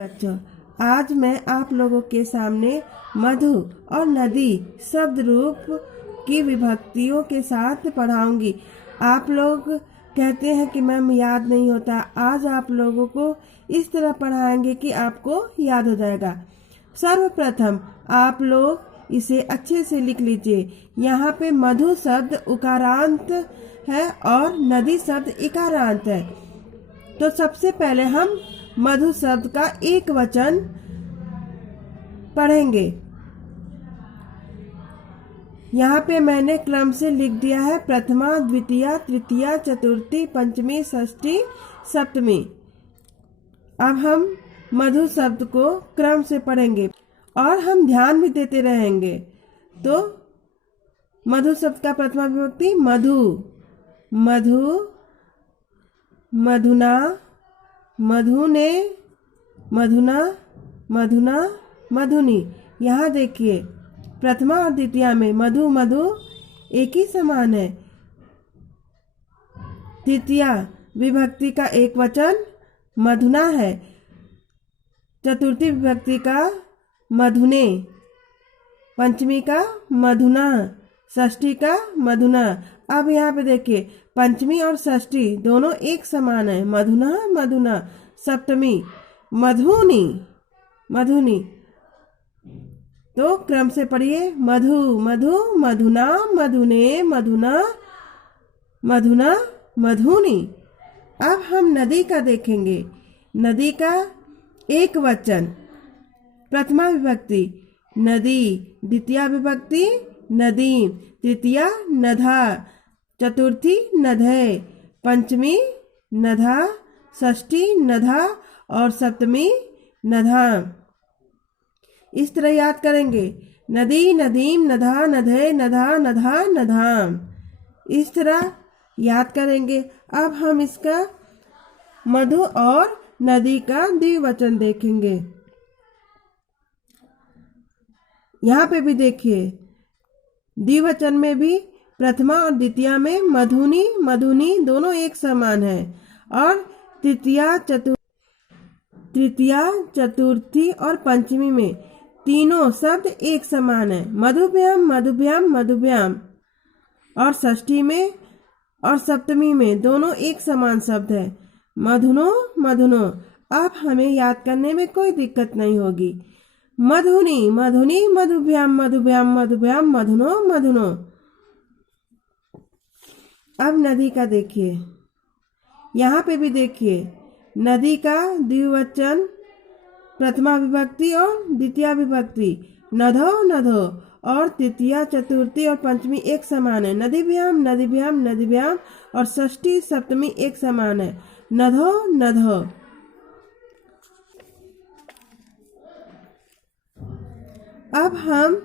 बच्चों, आज मैं आप लोगों के सामने मधु और नदी शब्द रूप की विभक्तियों के साथ पढ़ाऊंगी। आप लोग कहते हैं कि मैम याद नहीं होता। आज आप लोगों को इस तरह पढ़ाएंगे कि आपको याद हो जाएगा। सर्वप्रथम आप लोग इसे अच्छे से लिख लीजिए। यहाँ पे मधु शब्द उकारांत है और नदी शब्द इकारांत है। तो सबसे पहले हम मधु शब्द का एक वचन पढ़ेंगे। यहाँ पे मैंने क्रम से लिख दिया है प्रथमा, द्वितीया, तृतीया, चतुर्थी, पंचमी, षष्ठी, सप्तमी। अब हम मधु शब्द को क्रम से पढ़ेंगे और हम ध्यान भी देते रहेंगे। तो मधु शब्द का प्रथमा विभक्ति मधु, मधु, मधुना, मधुने, मधुना, मधुना, मधुनी। यहाँ देखिए प्रथमा और द्वितीया में मधु मधु एक ही समान है। तृतीया विभक्ति का एक वचन मधुना है। चतुर्थी विभक्ति का मधुने, पंचमी का मधुना, षष्ठी का मधुना। अब यहाँ पे देखिए पंचमी और षष्ठी दोनों एक समान है। मधुना मधुना। सप्तमी मधुनी, मधुनी। तो क्रम से पढ़िए मधु मधु, मधुना, मधुने, मधुना, मधुना, मधुनी। अब हम नदी का देखेंगे। नदी का एक वचन प्रथमा विभक्ति नदी, द्वितीया विभक्ति नदी, तृतीया नधा, चतुर्थी नधे, पंचमी नधा, षष्ठी नधा और सप्तमी नधा। इस तरह याद करेंगे नदी, नदीम, नधा, नधे, नधा, नधा, नधाम। इस तरह याद करेंगे। अब हम इसका मधु और नदी का द्विवचन देखेंगे। यहाँ पे भी देखिए द्विवचन में भी प्रथमा और द्वितीया में मधुनी मधुनी दोनों एक समान है और तृतीया चतुर्थी और पंचमी में तीनों शब्द एक समान है। मधुभ्यम मधुभ्यम मधुभ्याम। और षष्ठी में और सप्तमी में दोनों एक समान शब्द है मधुनो मधुनो। अब हमें याद करने में कोई दिक्कत नहीं होगी। मधुनी मधुनी, मधुभ्याम मधुभ्याम मधुभ्याम, मधुनो मधुनो। अब नदी का देखिए। यहाँ पे भी देखिए नदी का द्विवचन प्रथमा विभक्ति और द्वितीया विभक्ति नधो नधो और तृतीया चतुर्थी और पंचमी एक समान है। नदीभ्याम नदीभ्याम नदीभ्याम और षष्ठी सप्तमी एक समान है। नधो नधो। अब हम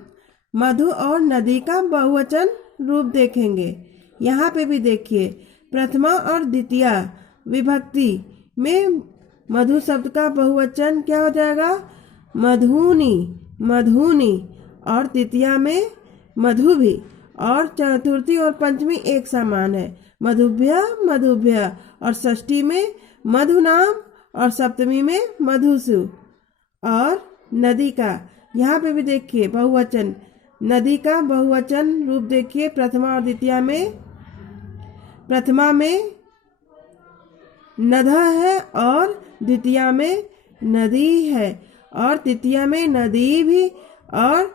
मधु और नदी का बहुवचन रूप देखेंगे। यहाँ पे भी देखिए प्रथमा और द्वितीया विभक्ति में मधु शब्द का बहुवचन क्या हो जाएगा मधुनी मधुनी। और तृतीया में मधुभी और चतुर्थी और पंचमी एक समान है मधुभ्य मधुभ्य। और षष्ठी में मधुनाम और सप्तमी में मधुसु। और नदी का यहाँ पे भी देखिए बहुवचन नदी का बहुवचन रूप देखिए प्रथमा और द्वितीया में। प्रथमा में नधा है और द्वितीया में नदी है और तृतीया में नदी भी और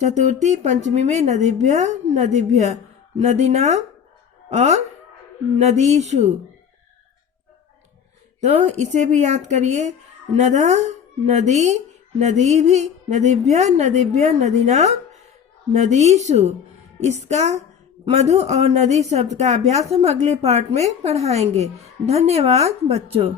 चतुर्थी पंचमी में नदीभ्य नदीभ्य नदीनाम और नदीशु। तो इसे भी याद करिए नदा नदी नदी भी नदीभ्य नदीभ्य नदीनाम नदीशु। इसका मधु और नदी शब्द का अभ्यास हम अगले पार्ट में पढ़ाएंगे। धन्यवाद बच्चों।